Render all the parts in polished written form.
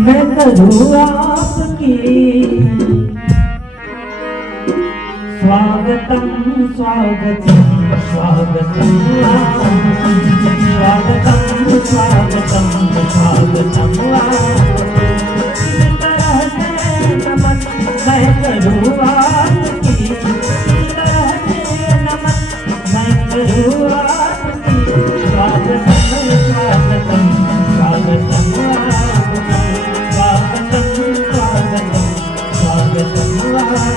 मैं करूँ आपकी स्वागतम स्वागतम स्वागतम स्वागतम स्वागतम स्वागतम इस तरह से नमन मैं करूँ आपकी इस तरह से नमन मैं करूँ आपकी स्वागतम स्वागतम स्वागतम स्वागतम स्वागतम स्वागतम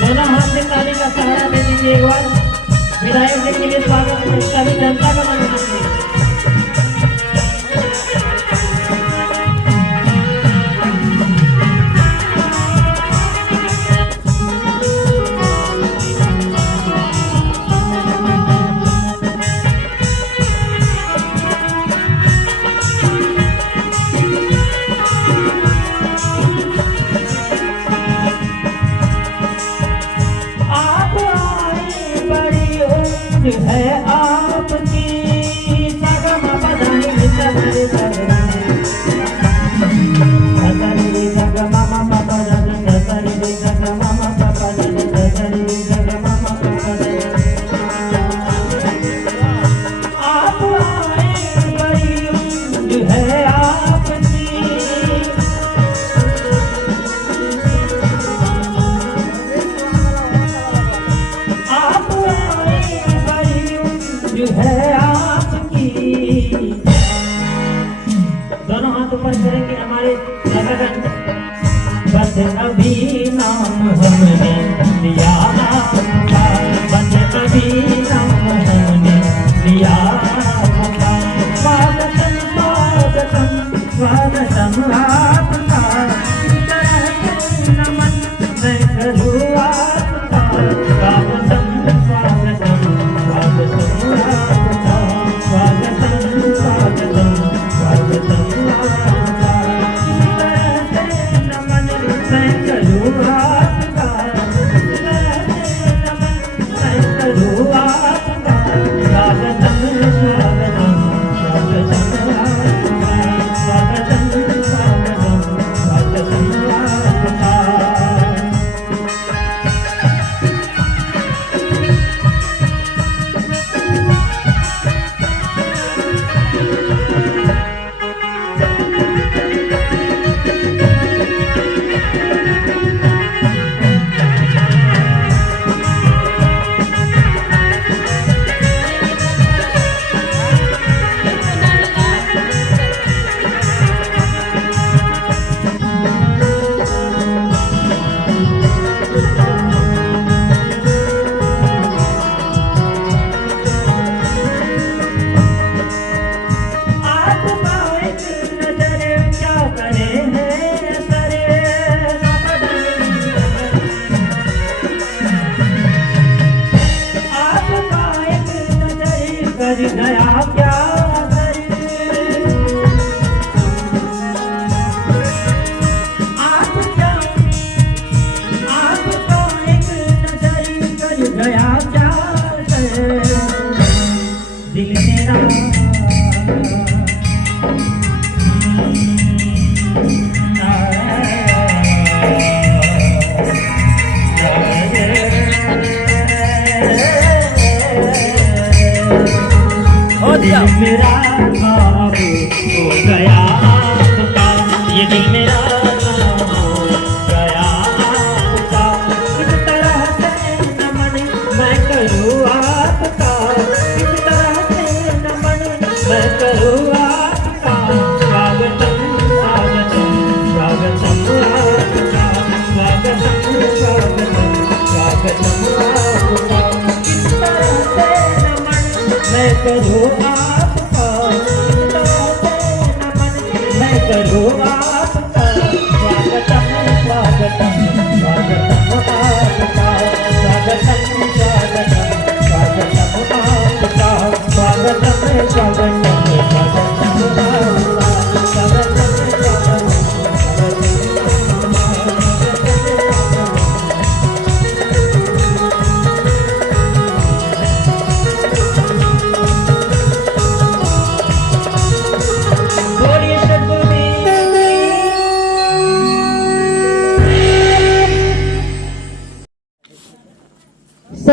दोनों हाथ से ताली का सहारा दे दीजिए एक बार विधायक जी के लिए स्वागत है सभी जनता का मन कीजिए। है आपकी सगम बधाई सदरे सदरे सदरे सगम मम पदन सदरे सगम मम पदन सदरे सगम मम पदन आप आए बड़ी उम्र है आपकी आप है आपकी दोनों हाथ ऊपर करेंगे हमारे लगन बस अभी नाम हमने लिया बस अभी नाम हमने लिया स्वागतम स्वागतम स्वागतम आपका नमन मैं करूँ आपका स्वागतम स्वागतम स्वागतम कर गया क्या आप क्या आपको एक नजर कर गया क्या दिल मेरा दिल मेरा ख्वाब हो गया आपका ये दिल मेरा ख्वाब हो गया आपका किस तरह से नमन मैं करूँ आपका किस तरह से नमन मैं करूँ आपका स्वागतम स्वागतम स्वागतम आपका स्वागतम स्वागतम स्वागतम आपका किस तरह से नमन मैं करूँ आपका मैं करूँ आपका स्वागतम स्वागतम स्वागतम आपका स्वागतम स्वागतम स्वागतम आपका स्वागतम स्वागतम स्वागतम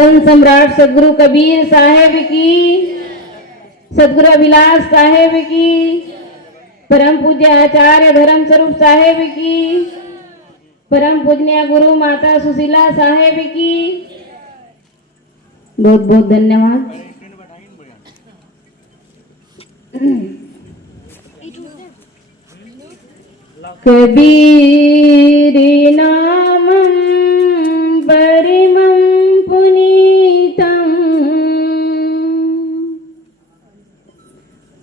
संत सम्राट सदगुरु कबीर साहेब की, सदगुरु अभिलाष साहेब की, परम पूज्य आचार्य धर्म स्वरूप साहेब की, परम पूजनीय गुरु माता सुशीला साहेब की बहुत बहुत धन्यवाद। कबीर नामं परिमं पुनीतं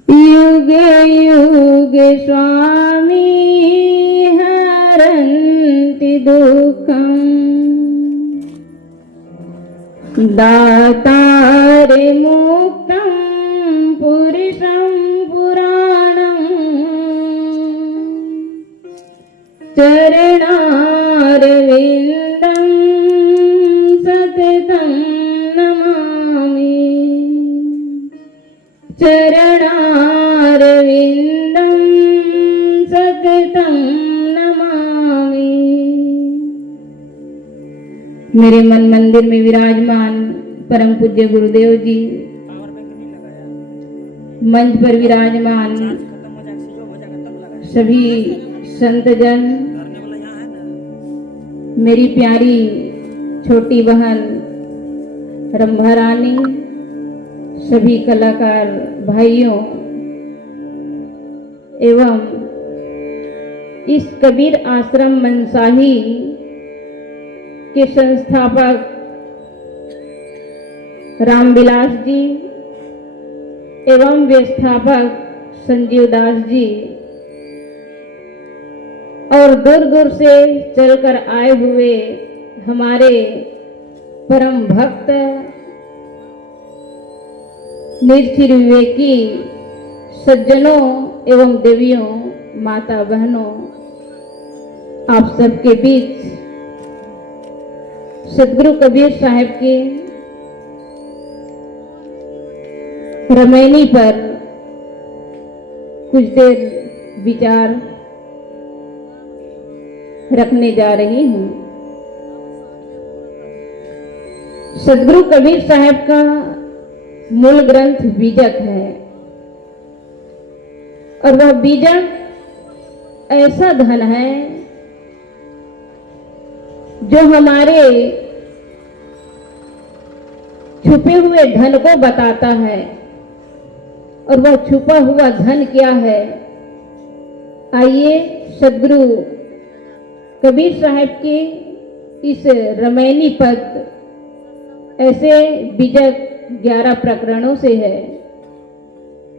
युगे युगे स्वामी हरन्ति दुःखम् दातारे मुक्तं पुरुषं पुराणम् चरणारविन्दं सततं नमामि चरणारविन्दं सततं नमामि। मेरे मन मंदिर में विराजमान परम पूज्य गुरुदेव जी, मंच पर विराजमान सभी संतजन, मेरी प्यारी छोटी बहन रंभा रानी, सभी कलाकार भाइयों एवं इस कबीर आश्रम मनसाही के संस्थापक रामविलास जी एवं व्यवस्थापक संजीव दास जी और दूर दूर से चलकर आए हुए हमारे परम भक्त निर्चिर विवेकी सज्जनों एवं देवियों, माता बहनों, आप सबके बीच सदगुरु कबीर साहब के रमैनी पर कुछ देर विचार रखने जा रही हूं। सदगुरु कबीर साहब का मूल ग्रंथ बीजक है और वह बीजक ऐसा धन है जो हमारे छुपे हुए धन को बताता है। और वह छुपा हुआ धन क्या है, आइए सदगुरु कबीर साहब के इस रमैनी पद ऐसे बीजक 11 प्रकरणों से है,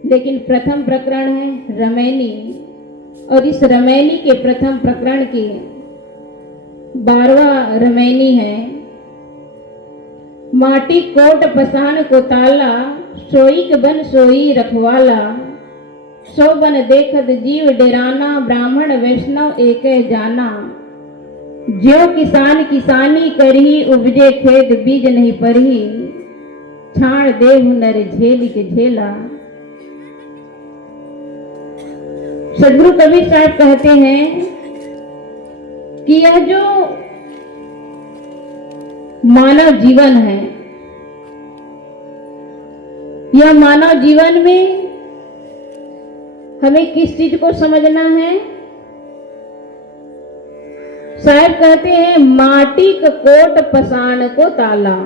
लेकिन प्रथम प्रकरण है रमैनी और इस रमैनी के प्रथम प्रकरण की 12वां रमैनी है। माटी कोट पसान को ताला, सोईक बन सोई रखवाला, सो बन देखत जीव डेराना, ब्राह्मण वैष्णव एक जाना। ज्यो किसान किसानी करही, उपजे खेत बीज नहीं परही, छाण देहु नर झेली के झेला। सदगुरु कबीर साहब कहते हैं कि यह जो मानव जीवन है, यह मानव जीवन में हमें किस चीज को समझना है। साहब कहते हैं माटी का कोट पसान को ताला।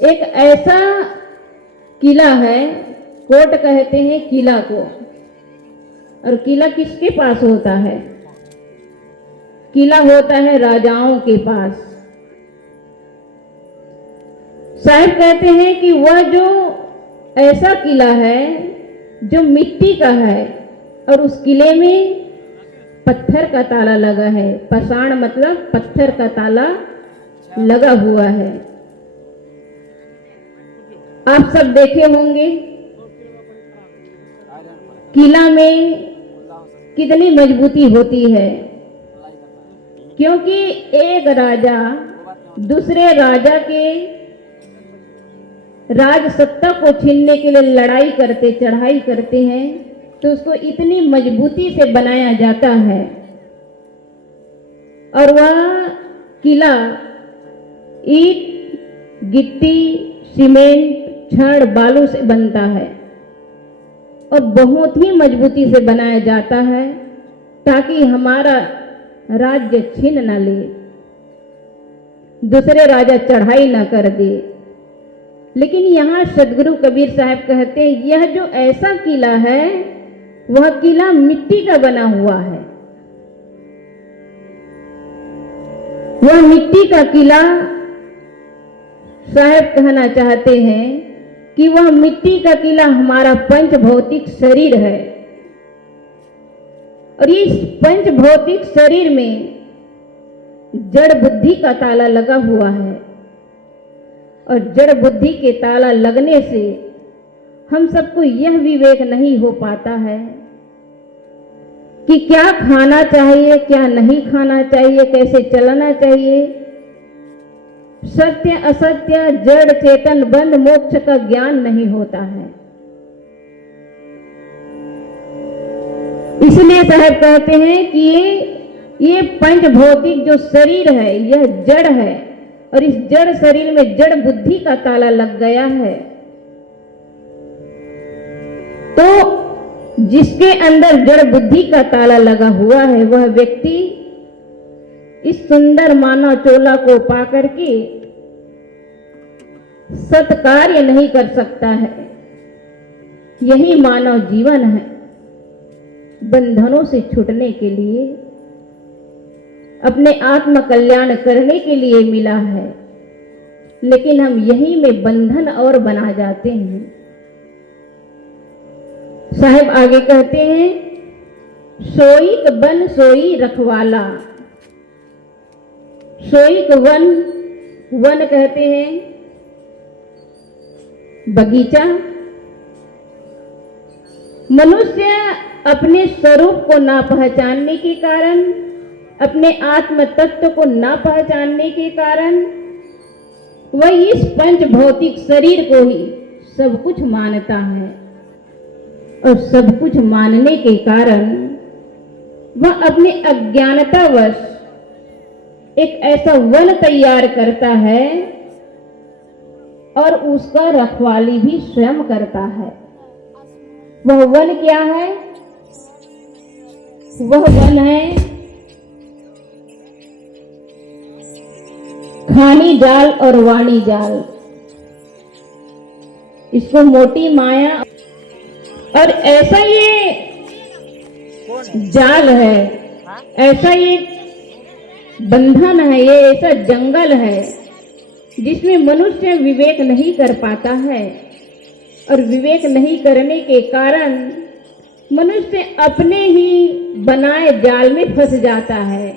एक ऐसा किला है, कोट कहते हैं किला को, और किला किसके पास होता है? किला होता है राजाओं के पास। साहब कहते हैं कि वह जो ऐसा किला है जो मिट्टी का है और उस किले में पत्थर का ताला लगा है। पसाण मतलब पत्थर का ताला लगा हुआ है। आप सब देखे होंगे किला में कितनी मजबूती होती है, क्योंकि एक राजा दूसरे राजा के राज सत्ता को छीनने के लिए लड़ाई करते चढ़ाई करते हैं, तो उसको इतनी मजबूती से बनाया जाता है। और वह किला ईंट, गिट्टी, सीमेंट, छड़, बालू से बनता है और बहुत ही मजबूती से बनाया जाता है ताकि हमारा राज्य छीन न ले, दूसरे राजा चढ़ाई न कर दे। लेकिन यहाँ सदगुरु कबीर साहब कहते हैं यह जो ऐसा किला है वह किला मिट्टी का बना हुआ है। वह मिट्टी का किला साहब कहना चाहते हैं कि वह मिट्टी का किला हमारा पंच भौतिक शरीर है और इस पंच भौतिक शरीर में जड़ बुद्धि का ताला लगा हुआ है और जड़ बुद्धि के ताला लगने से हम सबको यह विवेक नहीं हो पाता है कि क्या खाना चाहिए, क्या नहीं खाना चाहिए, कैसे चलना चाहिए। सत्य असत्य, जड़ चेतन बंध मोक्ष का ज्ञान नहीं होता है। इसलिए साहब कहते हैं कि ये पंच भौतिक जो शरीर है यह जड़ है और इस जड़ शरीर में जड़ बुद्धि का ताला लग गया है। तो जिसके अंदर जड़ बुद्धि का ताला लगा हुआ है वह व्यक्ति इस सुंदर मानव चोला को पाकर के सत्कार्य नहीं कर सकता है। यही मानव जीवन है। बंधनों से छूटने के लिए, अपने आत्म कल्याण करने के लिए मिला है, लेकिन हम यही में बंधन और बना जाते हैं। साहब आगे कहते हैं सोईक बन सोई रखवाला। सोईक वन, वन कहते हैं बगीचा। मनुष्य अपने स्वरूप को ना पहचानने के कारण, अपने आत्म तत्व को ना पहचानने के कारण वह इस पंच भौतिक शरीर को ही सब कुछ मानता है और सब कुछ मानने के कारण वह अपने अज्ञानतावश एक ऐसा वन तैयार करता है और उसका रखवाली भी स्वयं करता है। वह वन क्या है? वह वन है खानी जाल और वाणी जाल। इसको मोटी माया और ऐसा ये जाल है, ऐसा ये बंधन है, ये ऐसा जंगल है जिसमें मनुष्य विवेक नहीं कर पाता है और विवेक नहीं करने के कारण मनुष्य अपने ही बनाए जाल में फंस जाता है।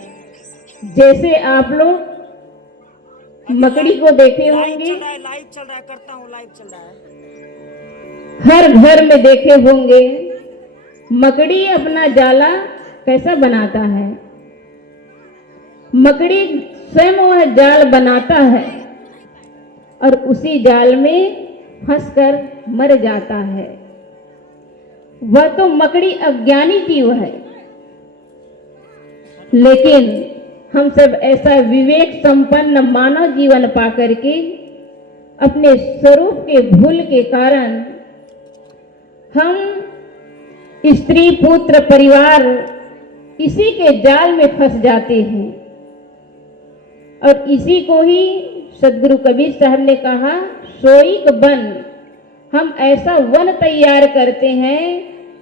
जैसे आप लोग मकड़ी को देखे होंगे, लाइव चल रहा है, करता हूँ, लाइव चल रहा है। हर घर में देखे होंगे मकड़ी अपना जाला कैसा बनाता है। मकड़ी स्वयं वह जाल बनाता है और उसी जाल में फंसकर मर जाता है। वह तो मकड़ी अज्ञानी जीव है, लेकिन हम सब ऐसा विवेक संपन्न मानव जीवन पाकर के अपने स्वरूप के भूल के कारण हम स्त्री पुत्र परिवार इसी के जाल में फंस जाते हैं। और इसी को ही सदगुरु कबीर साहब ने कहा सोईक बन। हम ऐसा वन तैयार करते हैं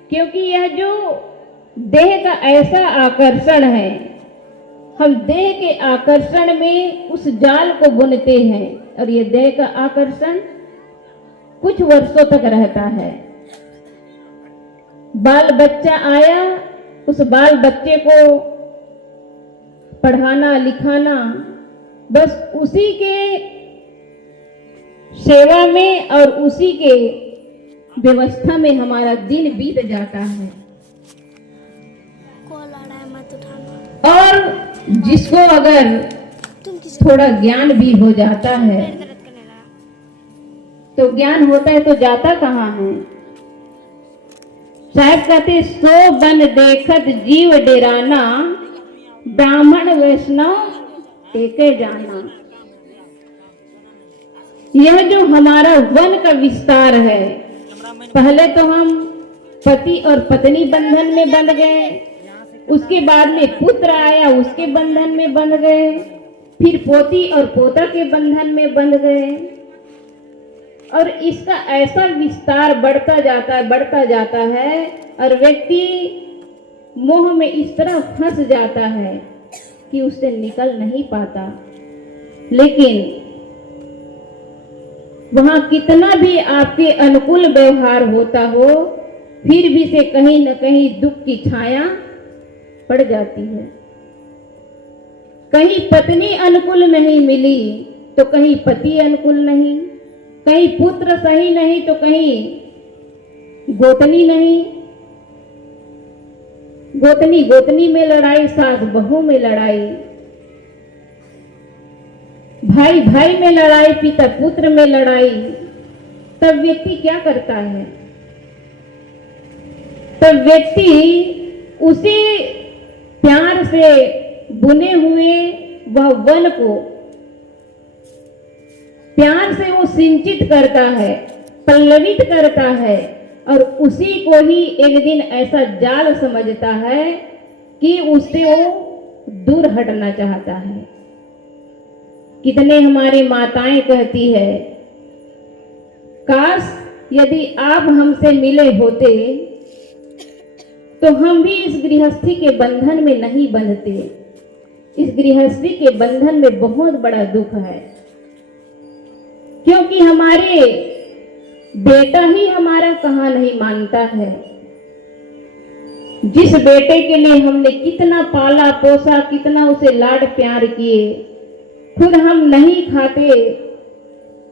क्योंकि यह जो देह का ऐसा आकर्षण है, हम देह के आकर्षण में उस जाल को बुनते हैं और ये देह का आकर्षण कुछ वर्षों तक रहता है। बाल बच्चा आया, उस बाल बच्चे को पढ़ाना लिखाना, बस उसी के सेवा में और उसी के व्यवस्था में हमारा दिन बीत जाता है। कॉल आ रहा है, मत उठाना। और जिसको अगर थोड़ा ज्ञान भी हो जाता है, तो ज्ञान होता है तो जाता कहाँ है? साहब कहते सो बन देखत जीव डेराना, ब्राह्मण वैष्णव टेके जाना। यह जो हमारा वन का विस्तार है, पहले तो हम पति और पत्नी बंधन में बंध गए, उसके बाद में पुत्र आया उसके बंधन में बंध गए, फिर पोती और पोता के बंधन में बंध गए, और इसका ऐसा विस्तार बढ़ता जाता है और व्यक्ति मोह में इस तरह फंस जाता है कि उससे निकल नहीं पाता। लेकिन वहां कितना भी आपके अनुकूल व्यवहार होता हो, फिर भी से कहीं न कहीं दुख की छाया पड़ जाती है। कहीं पत्नी अनुकूल नहीं मिली तो कहीं पति अनुकूल नहीं, कहीं पुत्र सही नहीं तो कहीं गोतनी नहीं, गोतनी गोतनी में लड़ाई, सास बहू में लड़ाई, भाई भाई में लड़ाई, पिता पुत्र में लड़ाई। तब व्यक्ति क्या करता है? तब व्यक्ति उसी प्यार से बुने हुए वह वन को प्यार से वो सिंचित करता है, पल्लवित करता है, और उसी को ही एक दिन ऐसा जाल समझता है कि उससे वो दूर हटना चाहता है। कितने हमारी माताएं कहती है, काश यदि आप हमसे मिले होते तो हम भी इस गृहस्थी के बंधन में नहीं बंधते। इस गृहस्थी के बंधन में बहुत बड़ा दुख है, क्योंकि हमारे बेटा ही हमारा कहा नहीं मानता है। जिस बेटे के लिए हमने कितना पाला पोसा, कितना उसे लाड प्यार किए, खुद हम नहीं खाते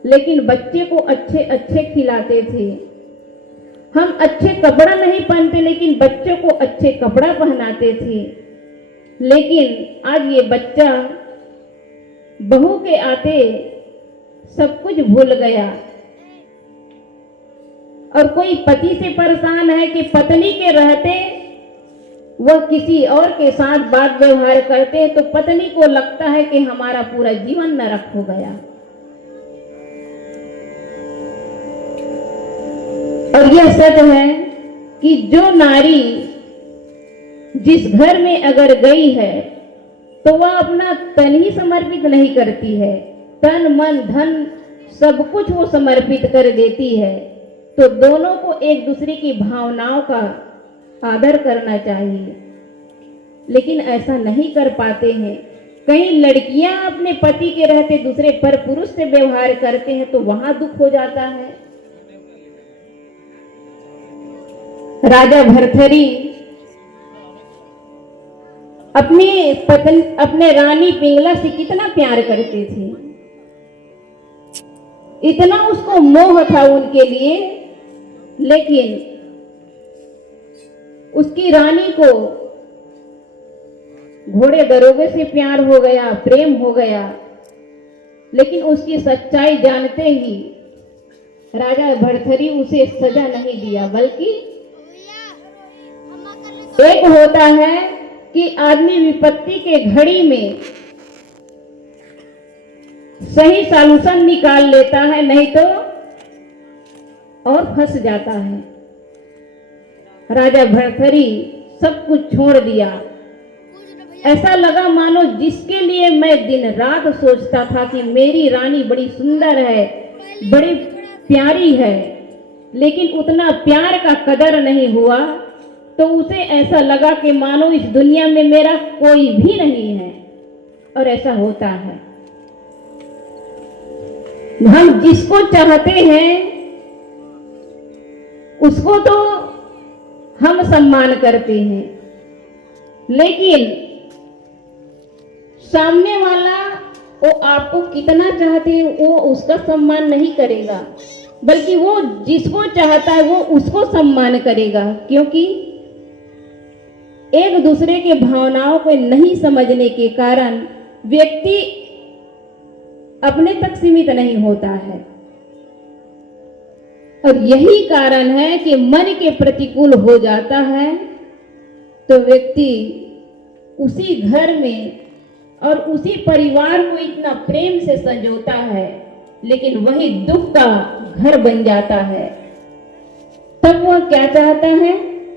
लेकिन बच्चे को अच्छे अच्छे खिलाते थे। हम अच्छे कपड़ा नहीं पहनते लेकिन बच्चों को अच्छे कपड़ा पहनाते थे। लेकिन आज ये बच्चा बहू के आते सब कुछ भूल गया, और कोई पति से परेशान है कि पत्नी के रहते वह किसी और के साथ बात व्यवहार करते हैं, तो पत्नी को लगता है कि हमारा पूरा जीवन नरक हो गया। और यह सच है कि जो नारी जिस घर में अगर गई है तो वह अपना तन ही समर्पित नहीं करती है, तन मन धन सब कुछ वो समर्पित कर देती है। तो दोनों को एक दूसरे की भावनाओं का आदर करना चाहिए, लेकिन ऐसा नहीं कर पाते हैं। कई लड़कियां अपने पति के रहते दूसरे पर पुरुष से व्यवहार करते हैं तो वहां दुख हो जाता है। राजा भर्तृहरि अपने रानी पिंगला से कितना प्यार करते थे, इतना उसको मोह था उनके लिए, लेकिन उसकी रानी को घोड़े दरोगे से प्यार हो गया, प्रेम हो गया, लेकिन उसकी सच्चाई जानते ही राजा भर्तृहरि उसे सजा नहीं दिया, बल्कि एक होता है कि आदमी विपत्ति के घड़ी में सही सॉल्यूशन निकाल लेता है, नहीं तो और फंस जाता है। राजा भर्तृहरि सब कुछ छोड़ दिया। ऐसा लगा मानो जिसके लिए मैं दिन रात सोचता था कि मेरी रानी बड़ी सुंदर है, बड़ी प्यारी है, लेकिन उतना प्यार का कदर नहीं हुआ, तो उसे ऐसा लगा कि मानो इस दुनिया में मेरा कोई भी नहीं है। और ऐसा होता है, हम जिसको चाहते हैं उसको तो हम सम्मान करते हैं, लेकिन सामने वाला वो आपको कितना चाहते हैं वो उसका सम्मान नहीं करेगा, बल्कि वो जिसको चाहता है वो उसको सम्मान करेगा। क्योंकि एक दूसरे के भावनाओं को नहीं समझने के कारण व्यक्ति अपने तक सीमित नहीं होता है। और यही कारण है कि मन के प्रतिकूल हो जाता है तो व्यक्ति उसी घर में और उसी परिवार को इतना प्रेम से संजोता है लेकिन वही दुख का घर बन जाता है। तब वह क्या चाहता है?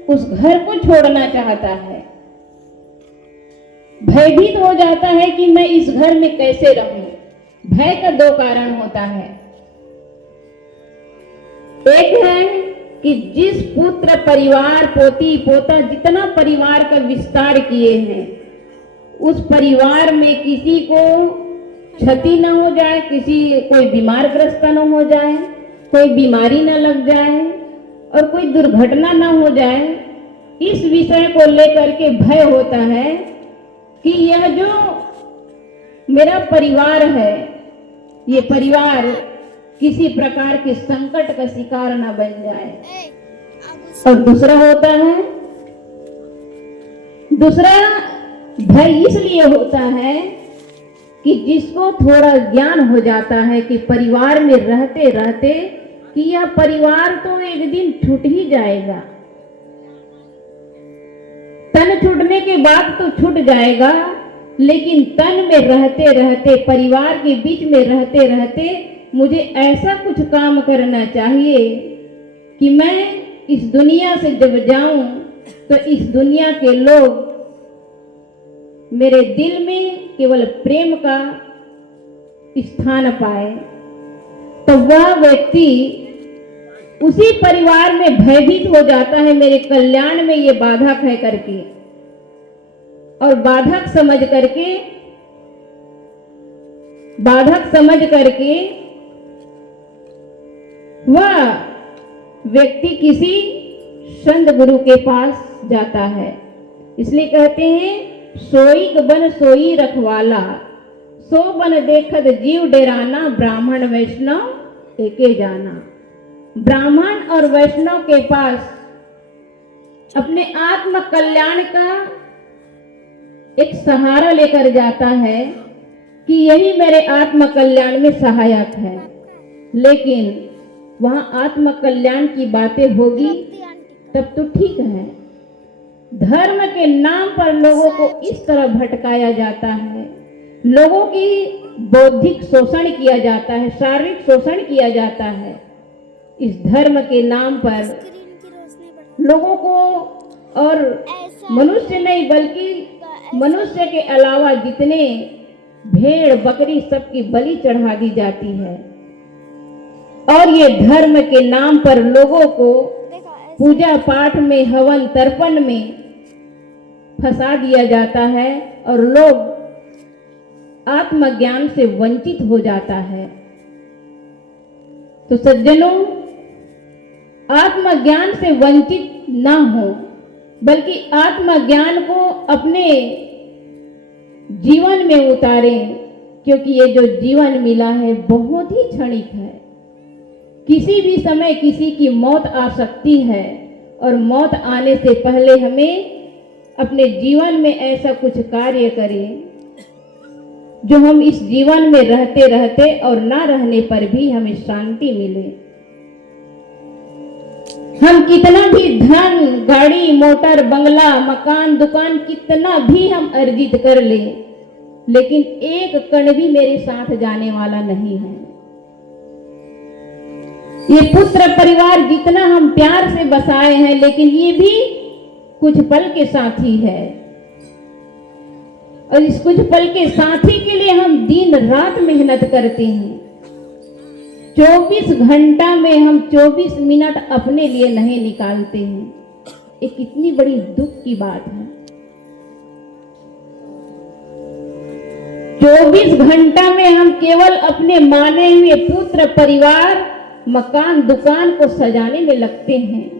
उस घर को छोड़ना चाहता है। भयभीत हो जाता है कि मैं इस घर में कैसे रहूं। भय का दो कारण होता है। एक है कि जिस पुत्र, परिवार, पोती पोता, जितना परिवार का विस्तार किए हैं, उस परिवार में किसी को क्षति न हो जाए, कोई बीमार ग्रस्त न हो जाए, कोई बीमारी न लग जाए और कोई दुर्घटना न हो जाए, इस विषय को लेकर के भय होता है कि यह जो मेरा परिवार है, ये परिवार किसी प्रकार के संकट का शिकार न बन जाए। और दूसरा होता है, दूसरा भय इसलिए होता है कि जिसको थोड़ा ज्ञान हो जाता है कि परिवार में रहते रहते कि यह परिवार तो एक दिन छूट ही जाएगा, तन छूटने के बाद तो छूट जाएगा, लेकिन तन में रहते रहते, परिवार के बीच में रहते रहते मुझे ऐसा कुछ काम करना चाहिए कि मैं इस दुनिया से जब जाऊं तो इस दुनिया के लोग मेरे दिल में केवल प्रेम का स्थान पाए। तो वह व्यक्ति उसी परिवार में भयभीत हो जाता है, मेरे कल्याण में ये बाधक है करके, और बाधक समझ करके वह व्यक्ति किसी संत गुरु के पास जाता है। इसलिए कहते हैं, सोईक बन सोई रखवाला, सो बन देखत जीव डेराना, ब्राह्मण वैष्णव एके जाना। ब्राह्मण और वैष्णव के पास अपने आत्म कल्याण का एक सहारा लेकर जाता है कि यही मेरे आत्म कल्याण में सहायक है, लेकिन वहां आत्म कल्याण की बातें होगी तब तो ठीक है। धर्म के नाम पर लोगों को इस तरह भटकाया जाता है, लोगों की बौद्धिक शोषण किया जाता है, शारीरिक शोषण किया जाता है। इस धर्म के नाम पर लोगों को, और मनुष्य नहीं बल्कि मनुष्य के अलावा जितने भेड़ बकरी सबकी बलि चढ़ा दी जाती है, और ये धर्म के नाम पर लोगों को पूजा पाठ में, हवन तर्पण में फंसा दिया जाता है और लोग आत्मज्ञान से वंचित हो जाता है। तो सज्जनों, आत्मज्ञान से वंचित ना हो, बल्कि आत्मज्ञान को अपने जीवन में उतारें, क्योंकि ये जो जीवन मिला है बहुत ही क्षणिक है। किसी भी समय किसी की मौत आ सकती है, और मौत आने से पहले हमें अपने जीवन में ऐसा कुछ कार्य करें जो हम इस जीवन में रहते रहते और ना रहने पर भी हमें शांति मिले। हम कितना भी धन, गाड़ी, मोटर, बंगला, मकान, दुकान कितना भी हम अर्जित कर लें, लेकिन एक कण भी मेरे साथ जाने वाला नहीं है। ये पुत्र परिवार जितना हम प्यार से बसाए हैं, लेकिन ये भी कुछ पल के साथी है, और इस कुछ पल के साथी के लिए हम दिन रात मेहनत करते हैं। 24 घंटा में हम 24 मिनट अपने लिए नहीं निकालते हैं। ये कितनी बड़ी दुख की बात है। 24 घंटा में हम केवल अपने माने हुए पुत्र परिवार, मकान, दुकान को सजाने में लगते हैं,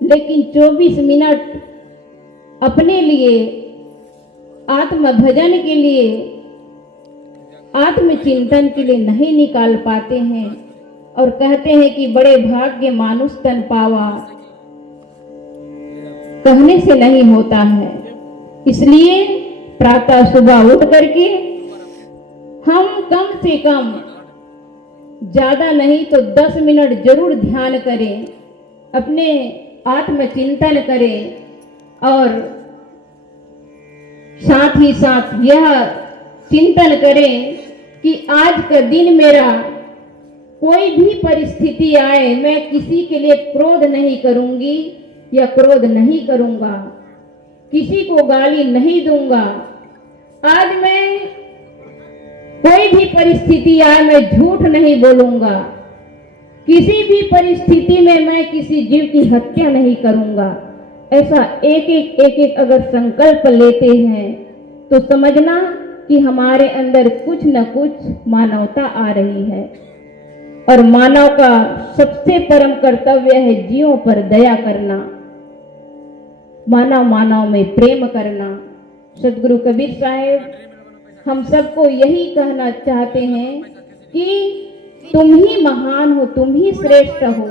लेकिन 24 मिनट अपने लिए, आत्म भजन के लिए, आत्मचिंतन के लिए नहीं निकाल पाते हैं, और कहते हैं कि बड़े भाग्य मानुष तन पावा। कहने से नहीं होता है। इसलिए प्रातः सुबह उठ करके हम कम से कम, ज्यादा नहीं तो 10 मिनट जरूर ध्यान करें, अपने आत्मचिंतन करें, और साथ ही साथ यह चिंतन करें कि आज का दिन मेरा कोई भी परिस्थिति आए, मैं किसी के लिए क्रोध नहीं करूंगी या क्रोध नहीं करूंगा, किसी को गाली नहीं दूंगा। आज मैं कोई भी परिस्थिति आए, मैं झूठ नहीं बोलूंगा, किसी भी परिस्थिति में मैं किसी जीव की हत्या नहीं करूंगा। ऐसा एक एक अगर संकल्प लेते हैं तो समझना कि हमारे अंदर कुछ न कुछ मानवता आ रही है। और मानव का सबसे परम कर्तव्य है जीवों पर दया करना, मानव मानव में प्रेम करना। सदगुरु कबीर साहब हम सबको यही कहना चाहते हैं कि तुम ही महान हो, तुम ही श्रेष्ठ हो,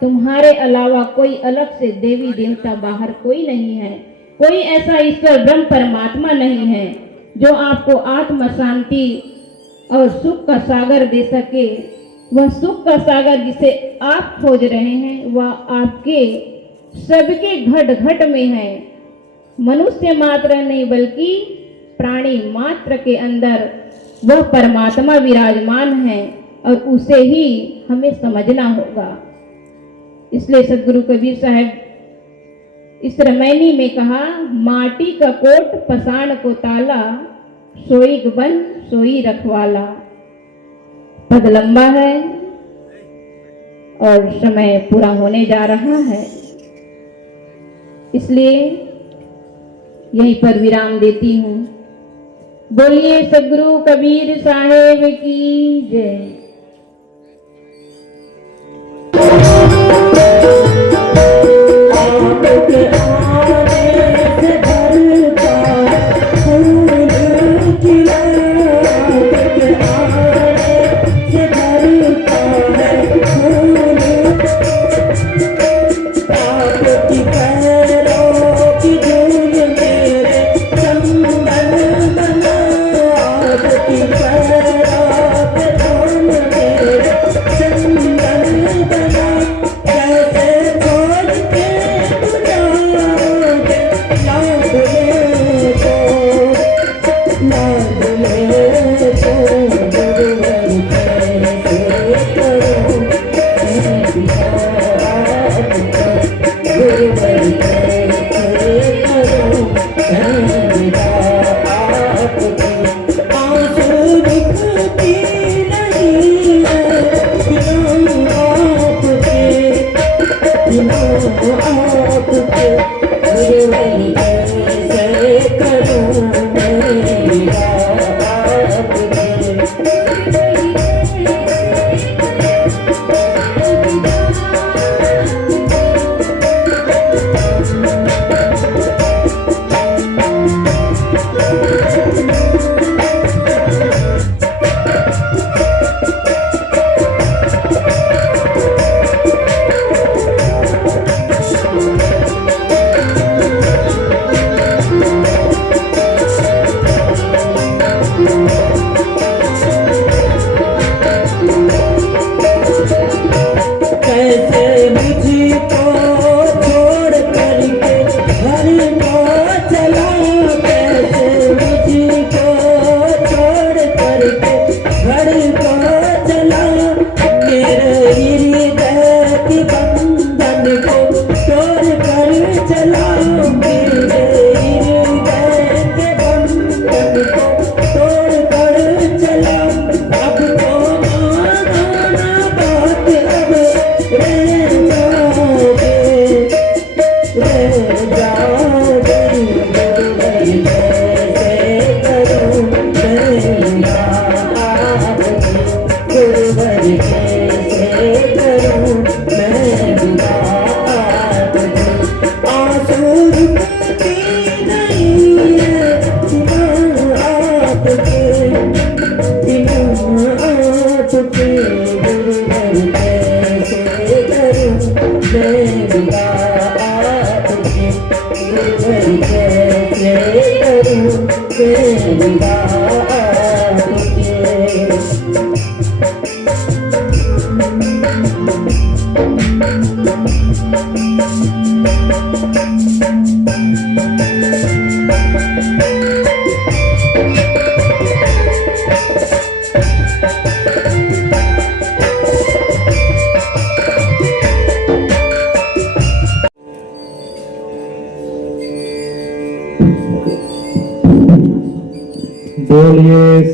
तुम्हारे अलावा कोई अलग से देवी देवता बाहर कोई नहीं है, कोई ऐसा ईश्वर ब्रह्म परमात्मा नहीं है जो आपको आत्म शांति और सुख का सागर दे सके। वह सुख का सागर जिसे आप खोज रहे हैं वह आपके सबके घट घट में है। मनुष्य मात्र नहीं बल्कि प्राणी मात्र के अंदर वह परमात्मा विराजमान है और उसे ही हमें समझना होगा। इसलिए सदगुरु कबीर साहब इस रामायणी में कहा, माटी का कोट पसाण को ताला, सोई बन सोई रखवाला। पद लंबा है और समय पूरा होने जा रहा है, इसलिए यहीं पर विराम देती हूँ। बोलिए सदगुरु कबीर साहेब की जय।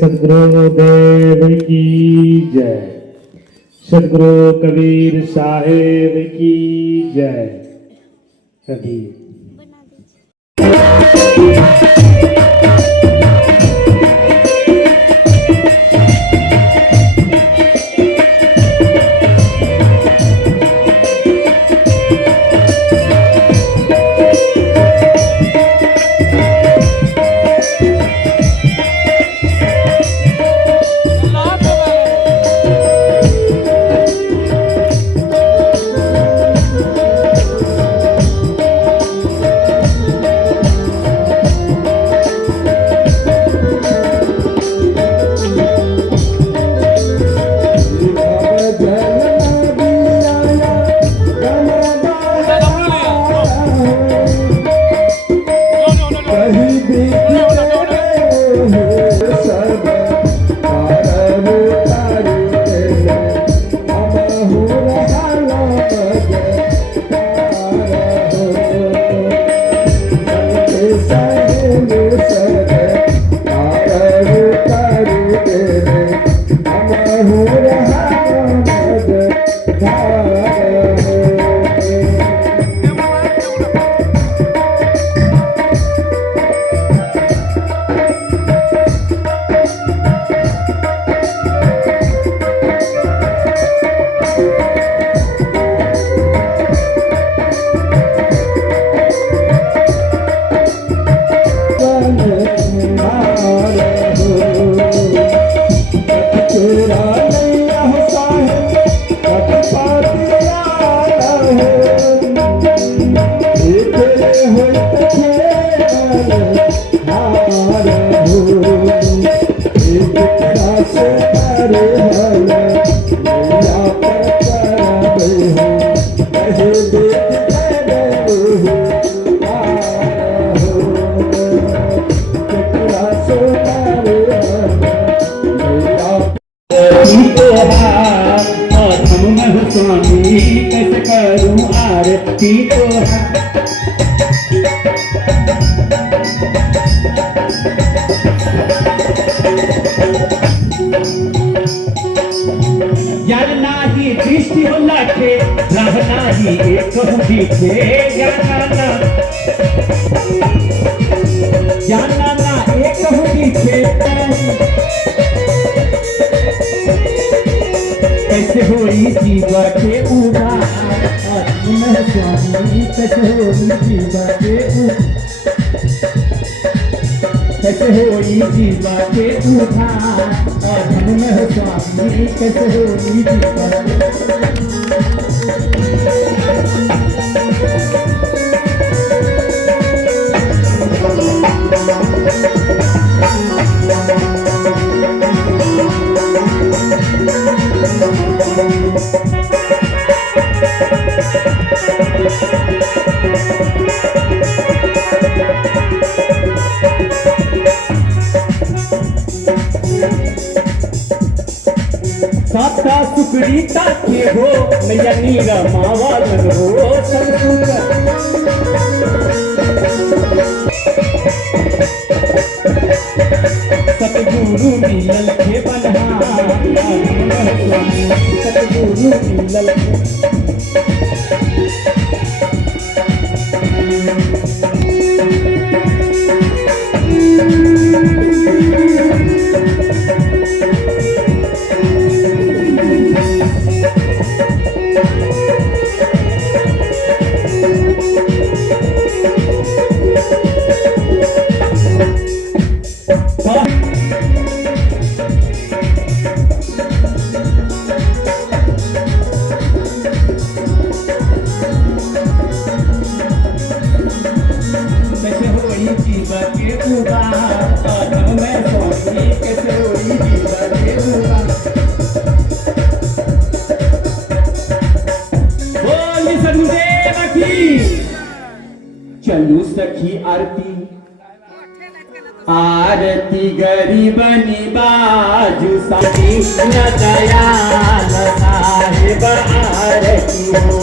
सदगुरु देव की जय। सदगुरु कबीर साहेब की जय। कबीर बना दीजिए। स्वामी कैसे करूं आरती तोहार। यार नाही दृष्टि हो लाखे राह नाही एक दिखे जाना ना एक दिखे कैसे होई जीवा के उधार। स्वामी कैसे होई जीवा के कैसे होई जीवा के उधार। स्वामी कैसे होई जीवा साता सुकड़ीता के हो नैया नीरा मावालन हो सतगुरु मिलल के बनहार। सतगुरु मिलल चलू सखी आरती आरती गरीबनी बाजू साथी न दयाल साहेब आरती हो।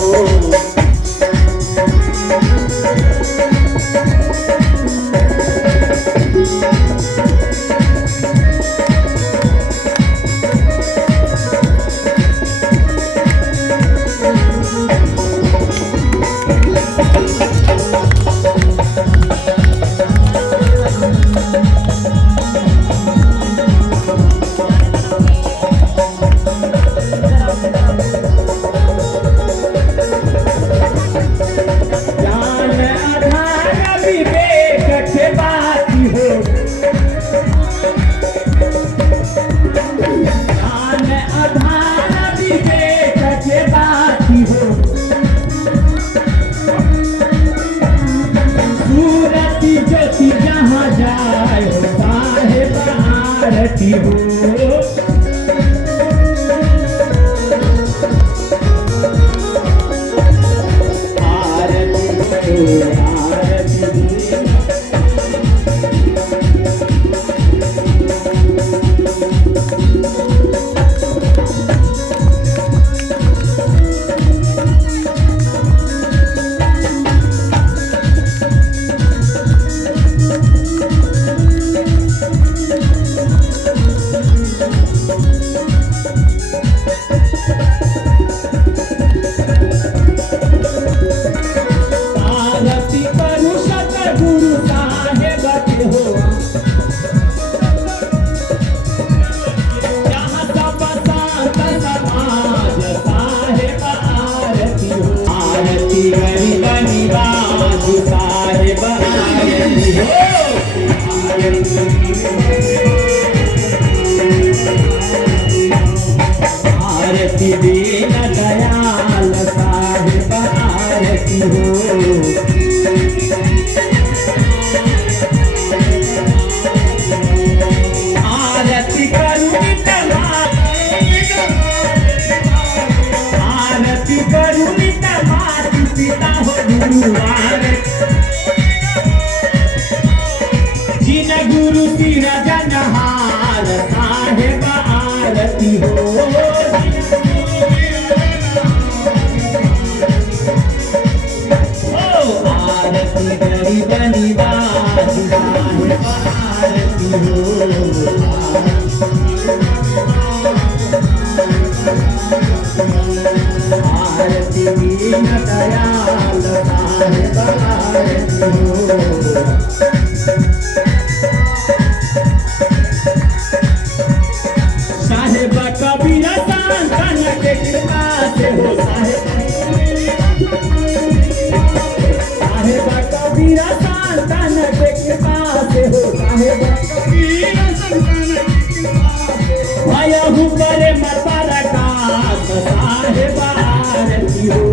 आरती हो। आरती दीन दयाल साहिब आरती हो। आरती करुणित आरती करुणित माता पिता हो गुरुवार जिन गुरु तीर जनहार साहेब आरती हो। आरती गरीब निवास साहेब आरती हो। आरती दीन दयाल साहेब आरती हो। साहेब कबीर संतन के कृपा से हो। साहेब कबीर संतन के कृपा से हो। साहेब कबीर संतन के कृपा से भयहु करे मतर कास साहेब आरती हो।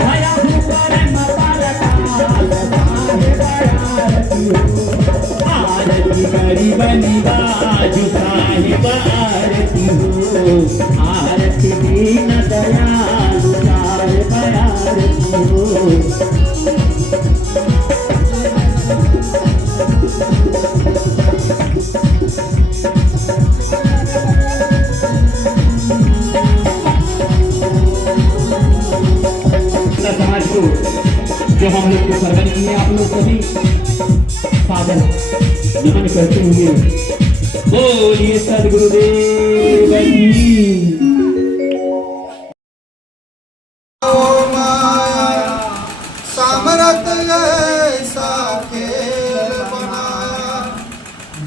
भयहु करे मतर कास साहेब आरती हो। आरती गरीब निवाज साहेब आरती हो। आरती दीन दयाल साहेब आरती हो। समाज को जो हम लोग को सर्वन किए आप लोग सभी साधन नमन करते हुए बोलिए सदगुरुदेव की। सामरत ऐसा खेल बनाया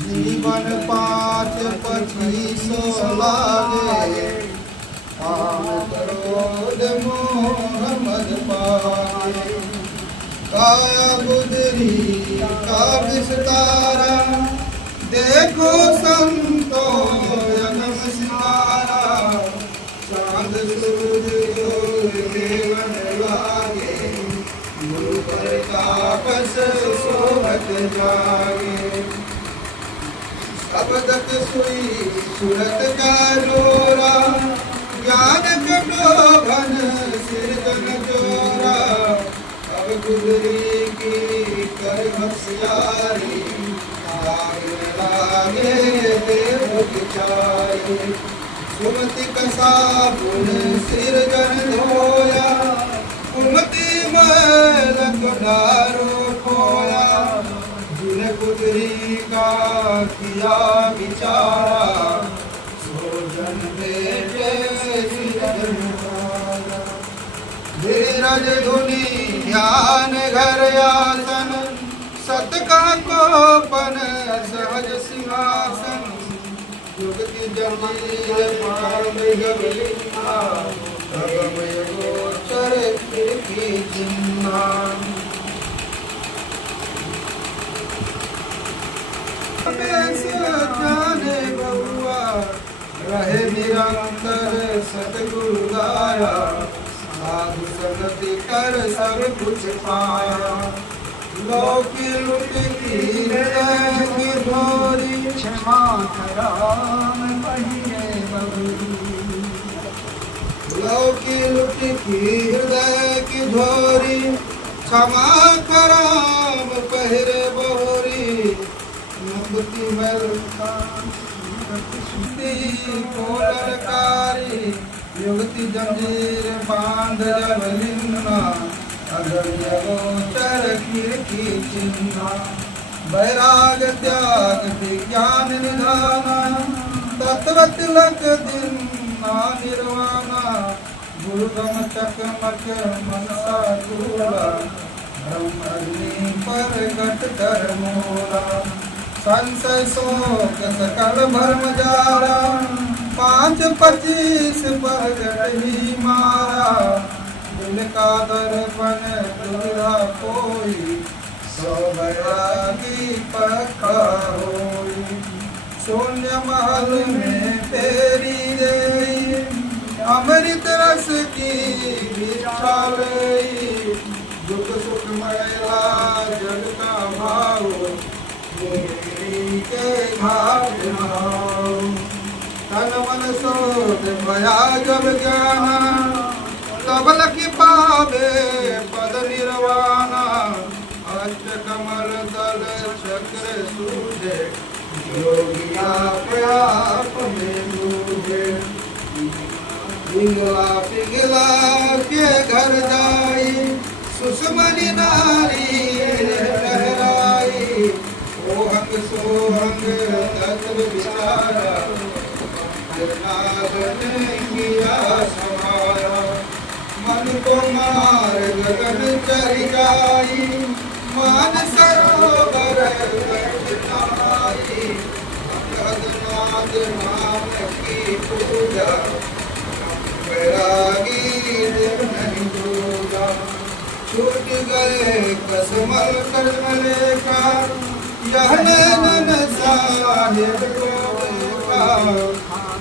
जीवन 5-25 लागे क्रोध मोहम्मद पाए काया गुजरी का विस्तारा देखो संतो अगम सितारा चांद सूरज देवन लागे गुरु पर काकस सोहत जागे शब्दक सुई सूरत का जोरा ज्ञान कटोभन सिरजन जोरा अब गुजरी की कर होशियारी लागे देव बिचारी सुमति कसा पुन सिरजन धोया कुमति मलक डारो खोया जिन गुजरी का किया विचारा सोजन बेटे धीरज धुनी ध्यान घर आसन सत का कोपन सहज सिंहासन युग की जमीर गोचर की जिन्ना जाने बहुआ रहे निरंतर सतगुरु गाया साधु संगति कर सब कुछ पाया लौकी लुटकी हृदय की धोरी क्षमा कराम पहिरे बहुरी लौकी लुटकी हृदय की धोरी क्षमा कराम पहिरे बहुरी मुक्ति बलता को ललकारी युवती जंजीर बांध जलिन्ना अगण्य गोचर की चिन्हा वैराग त्याग विज्ञान निधान तत्व तिलक दिन्ना निर्वाणा गुरुगम चकमक मनसा चूड़ा ब्रह्म अग्नि पर घट कर मोला संशय शोक सकल भर्म जारा 5-25 पर ही मारा दिल का दर्पण दुर्गा कोई सो बैरागी पक्का होई शून्य महल में फेरी देई अमृत रस की विचार दुख सुख मैला जग का भाव के भाव तन मन सोच भया जब ज्ञान तब लखी पावे पद निर्वाणा अष्ट कमल दल चक्र सूझे योगिया प्रयाप में डूबे पिघला के घर जाई सुषमनी नारी लहराई ओहंग सोहंग तत्व विचारा किया समाया मन को मार गगन चढ़ जाई मान सरोवर बैठाई नाथ नाम की पूजा बैरागी देव नहीं दूजा छूट गए कसमल करमले का यह नैनन साहिब को देखा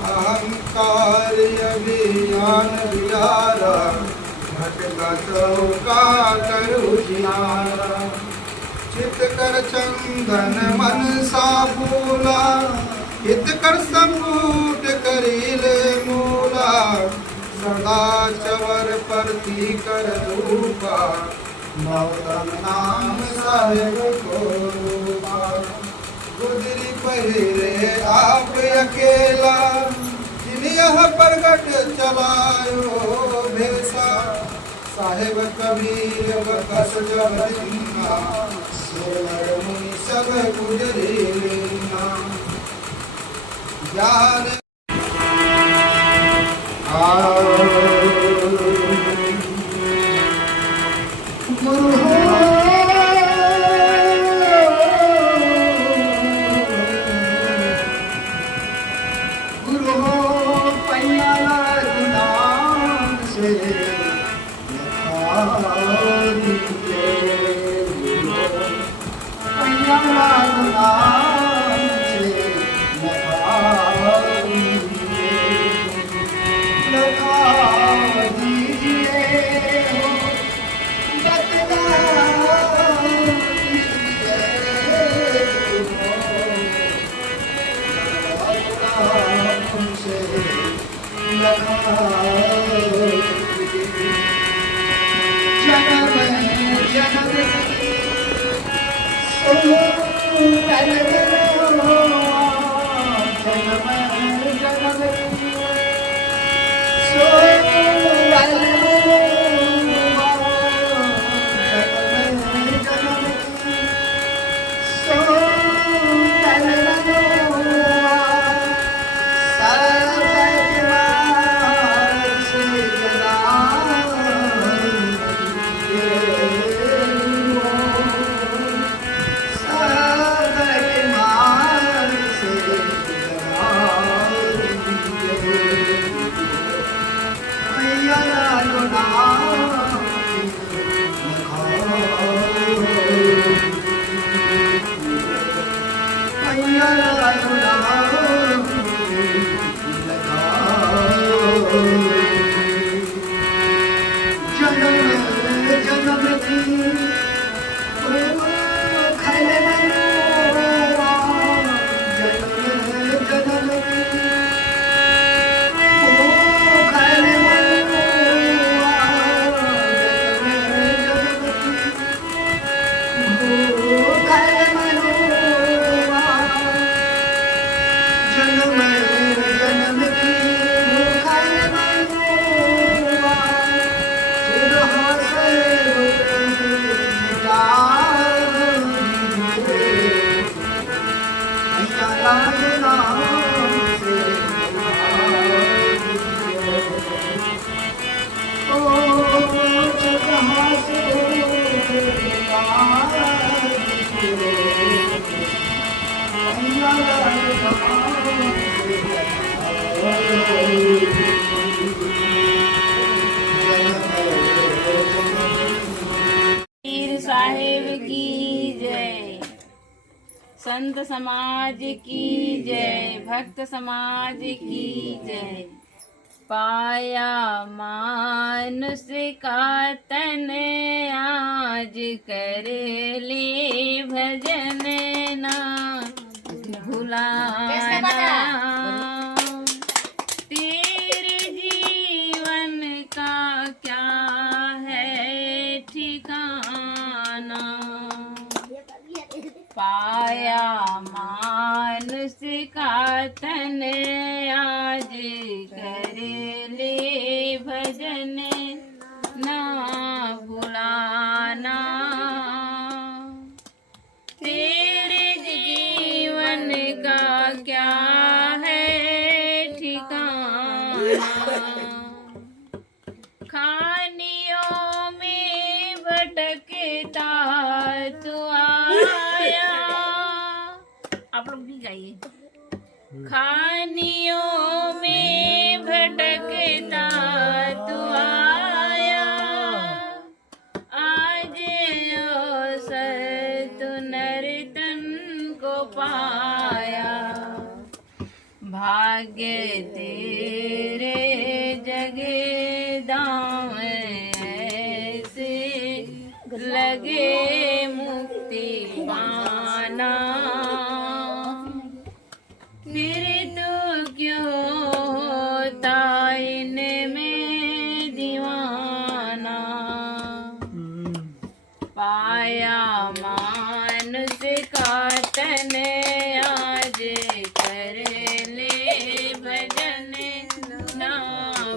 अहंकार अभियान विहारा भटका चौका करू जियारा चित कर चंदन मन सा फूला हित कर संपूट करीले मूला सदा चवर परती कर धूपा मौतम नाम साहेब को रूपा गुजरी पहिरे आप अकेला जिनियह प्रगट चलायो भेसा साहेब कबीर बकस जब दिन्ना सोलर मुनि सब गुजरी लेना ज्ञान गुरु हो पैया गुनाह से पैया गुनाह से साहिब की जय, संत समाज की जय, भक्त समाज की जय। पाया मानुष का तन आज कर ले भजन ना भुलाना। तेरे जीवन का क्या है ठिकाना, पाया मानुष का तन आज कर ले भजन ना भुलाना। तेरे जीवन का क्या है ठिकाना, खानियों में भटकता तू आया। आप लोग भी गाइए। खानियों में भटकता तू आया, आज अवसर तू नर्तन को पाया। भाग्य तेरे जगे दाम ऐसे लगे मुक्ति पाना। फिर तो क्यों होता इनमें दीवाना, पाया मानुष का तन आज कर ले भजन ना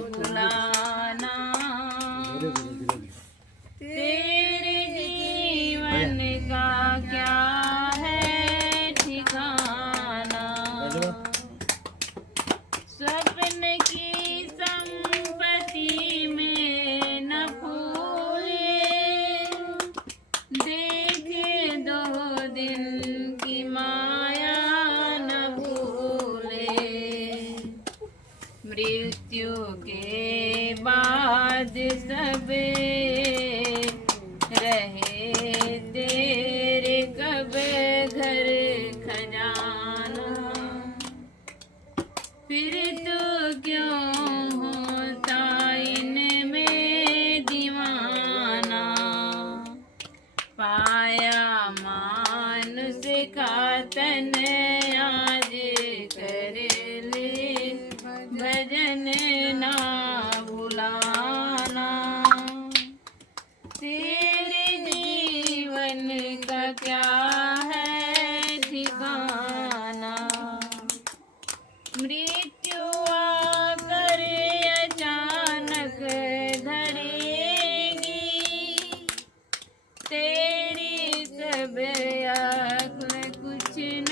भुलाना। तेरे जीवन का क्या है ठिकाना, स्वप्न की संपत्ति में न फूले, देखे दो दिन की माया न भूले। मृत्यु के बाद सब रहे तेरे कब घर खजाना। फिर तो क्यों होता इनमें दीवाना, पाया मानुष का तन आज कर ले भजन ना भुलाना। तेरे जीवन का क्या है ठिकाना, मृत्यु आकर अचानक धरेगी, तेरी सब अक्ल कुछ न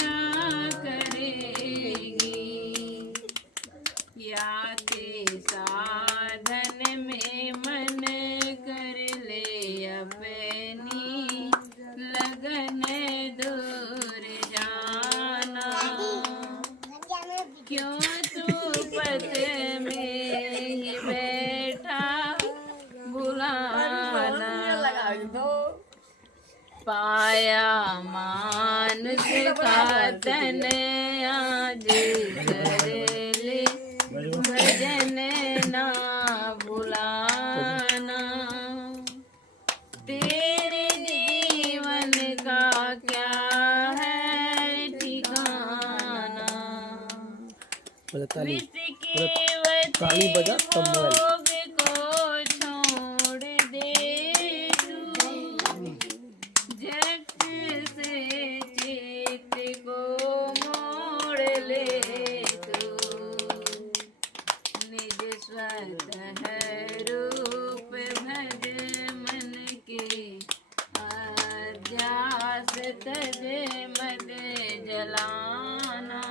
करेगी। या ते साधन में मन कर ले अपनी लगन दूर जाना। क्यों तू पद में ही बैठा भुलाना, पाया मानुष का तन आज कर ले भजन ना भुलाना। तेरे जीवन का क्या है ठिकाना, विष के वचों को छोड़ दे तू, जग से चित्त को मोड़ ले तू। निज स्वतः रूप भज मन के अध्यास तज मद जलाना।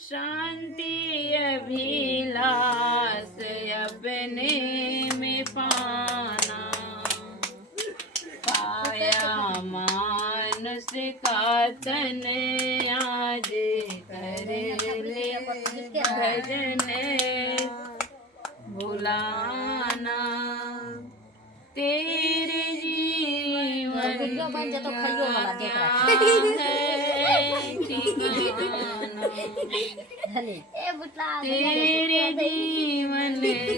शांति अभिलाष अपने में पाना, पाया मानुष का तन आज कर ले भजन भुलाना। तेरे जी वीडियो बन जाए तो खइयो वाला देख रहा है ए बुटला तेरे जीवन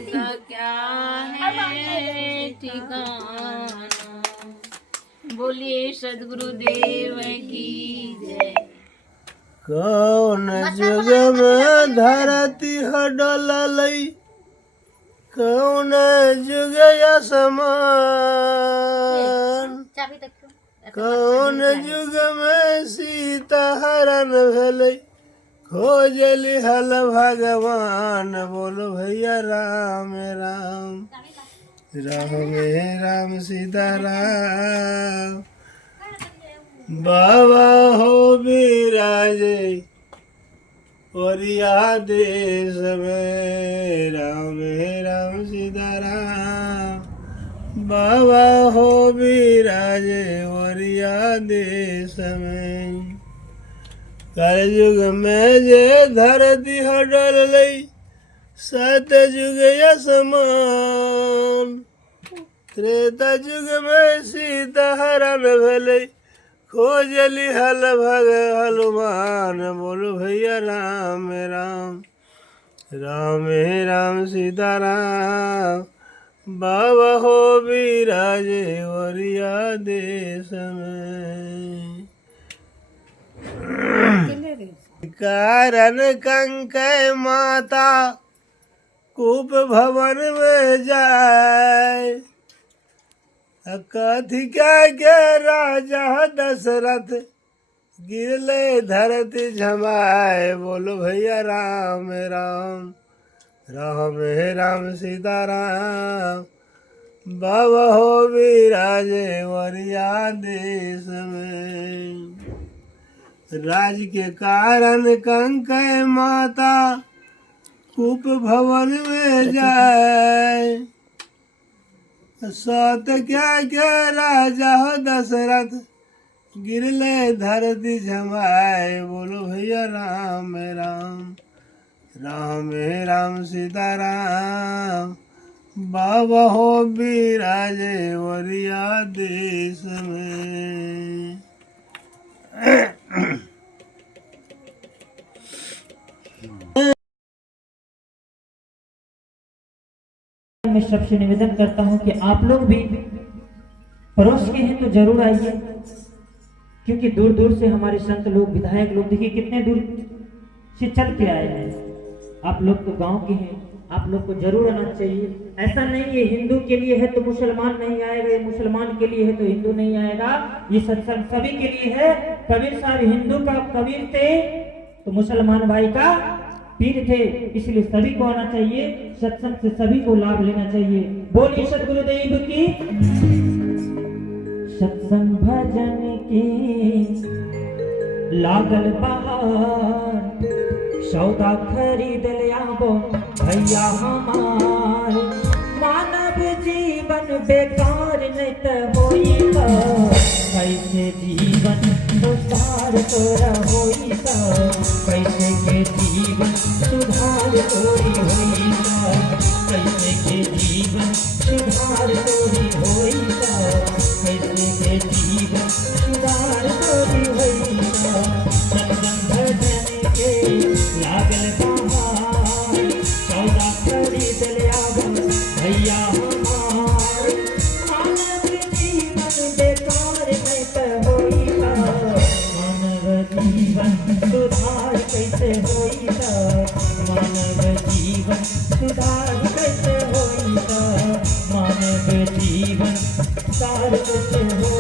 का क्या है ठिकाना। बोलिए सद्गुरुदेव की जय। कौन जुग में धरती हडलई, कौन जुग असमान, चाबी तक कौन जुग में सीता हरण भेलै, खोजली हल भगवान। बोलो भैया राम राम, राम राम सीता राम। बाबा हो विराजे ओरिया देश में, राम राम सीता राम। बाबा हो विराजे ओरिया देश में, कलयुग में जे धरती हडल लई, सतयुग असमान। त्रेता युग में सीता हरण भेलै, खोजली हल भग हनुमान। बोलो भैया राम राम, राम राम सीता राम। बाबा हो विराजे ओरिया देश में, कारण कंकय माता कूप भवन में जाए, कथी क्या राजा दशरथ गिरले धरती झमाए। बोलो भैया राम राम, राम राम सीता राम। बाबा हो विराजे ओरिया देश में, राज के कारण कंकय माता कूप भवन में जाए, सत क्या राजा दशरथ गिरले धरती झमाए। बोलो भैया राम राम, राम राम सीता राम। बाबा हो विराजे ओरिया देश में। मैं सबसे निवेदन करता हूं कि आप लोग भी पड़ोस के हैं तो जरूर आइए, क्योंकि दूर दूर से हमारे संत लोग, विधायक लोग, देखिए कितने दूर से चल के आए हैं। आप लोग तो गांव के हैं, आप लोग को जरूर आना चाहिए। ऐसा नहीं ये हिंदू के लिए है तो मुसलमान नहीं आएगा, ये मुसलमान के लिए है तो हिंदू नहीं आएगा। ये सत्संग सभी के लिए है। कबीर साहब हिंदू का कबीर थे तो मुसलमान भाई का पीर थे, इसलिए सभी को आना चाहिए, सत्संग से सभी को लाभ लेना चाहिए। बोलिए सद्गुरुदेव की। सत्संग भजन की लागल बहार, सौदा खरीद लियाबो भैया हमार। मानव जीवन बेकार नहीं त होई, कैसे जीवन सुधार तोरा होई, कैसे के जीवन सुधार तोरी होई, कैसे के जीवन सुधार तोरी होई, कैसे के जीवन सुधार तोरी होई। सत्संग भजन के लागल बहार, सौदा खरीद लियाबो भैया हमार। मानव जीवन बेकार नहीं त होई, मानव जीवन सुधार कैसे होई, मानव जीवन सुधार कैसे होई, मानव जीवन सुधार कैसे होई।